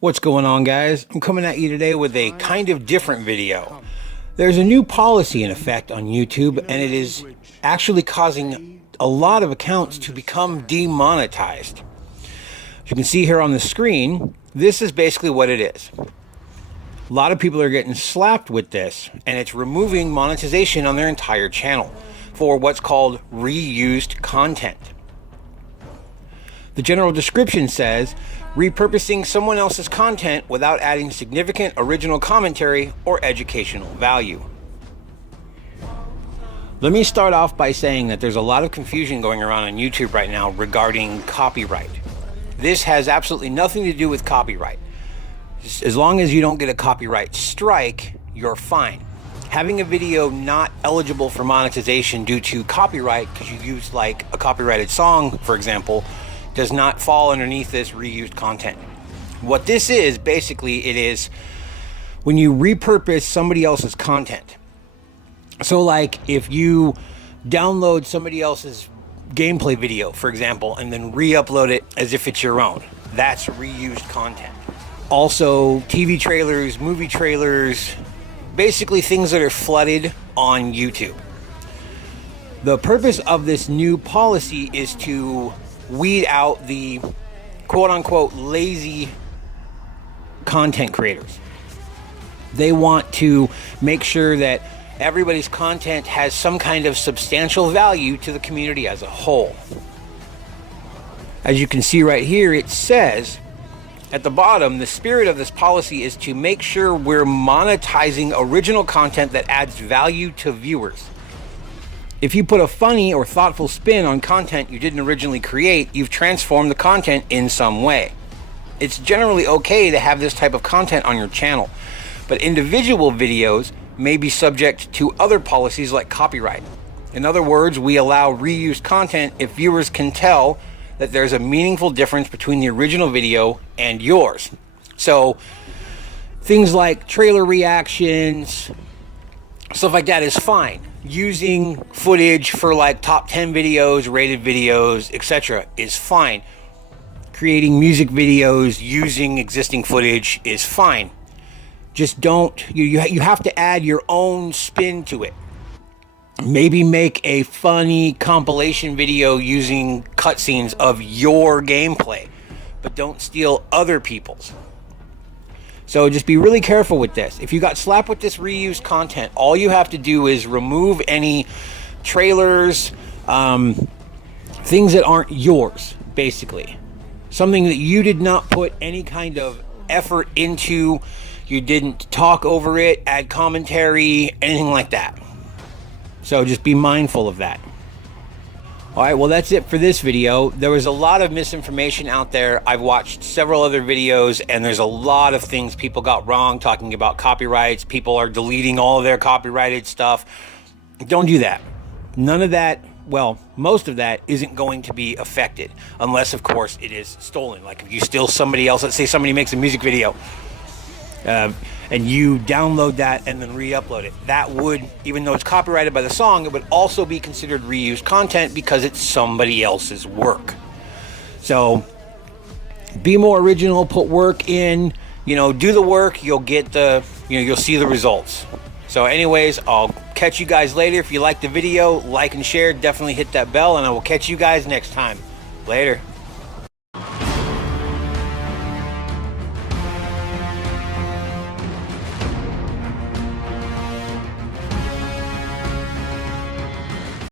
What's going on, guys? I'm coming at you today with a kind of different video. There's a new policy in effect on YouTube, and it is actually causing a lot of accounts to become demonetized. As you can see here on the screen, this is basically what it is. A lot of people are getting slapped with this, and it's removing monetization on their entire channel for what's called reused content. The general description says, repurposing someone else's content without adding significant original commentary or educational value. Let me start off by saying that there's a lot of confusion going around on YouTube right now regarding copyright. This has absolutely nothing to do with copyright. As long as you don't get a copyright strike, you're fine. Having a video not eligible for monetization due to copyright, because you used like a copyrighted song, for example, does not fall underneath this reused content. What this is, basically, it is when you repurpose somebody else's content. So like if you download somebody else's gameplay video, for example, and then re-upload it as if it's your own, that's reused content. Also, TV trailers, movie trailers, basically things that are flooded on YouTube. The purpose of this new policy is to weed out the quote-unquote lazy content creators. They want to make sure that everybody's content has some kind of substantial value to the community as a whole. As you can see right here, it says at the bottom, the spirit of this policy is to make sure we're monetizing original content that adds value to viewers. If you put a funny or thoughtful spin on content you didn't originally create, you've transformed the content in some way. It's generally okay to have this type of content on your channel, but individual videos may be subject to other policies like copyright. In other words, we allow reused content if viewers can tell that there's a meaningful difference between the original video and yours. So things like trailer reactions, stuff like that is fine. Using footage for like top 10 videos, rated videos, etc. is fine. Creating music videos using existing footage is fine. Just don't, you have to add your own spin to it. Maybe make a funny compilation video using cutscenes of your gameplay, but don't steal other people's. So just be really careful with this. If you got slapped with this reused content, all you have to do is remove any trailers, things that aren't yours, basically. Something that you did not put any kind of effort into, you didn't talk over it, add commentary, anything like that. So just be mindful of that. Alright, well that's it for this video. There was a lot of misinformation out there. I've watched several other videos, and there's a lot of things people got wrong talking about copyrights. People are deleting all of their copyrighted stuff. Don't do that. None of that, well, most of that isn't going to be affected, unless of course it is stolen. Like if you steal somebody else, let's say somebody makes a music video, and you download that and then re-upload it. That would, even though it's copyrighted by the song, it would also be considered reused content because it's somebody else's work. So be more original, put work in, do the work, you'll get the, you'll see the results. So anyways, I'll catch you guys later. If you like the video, like and share, definitely hit that bell, and I will catch you guys next time. Later.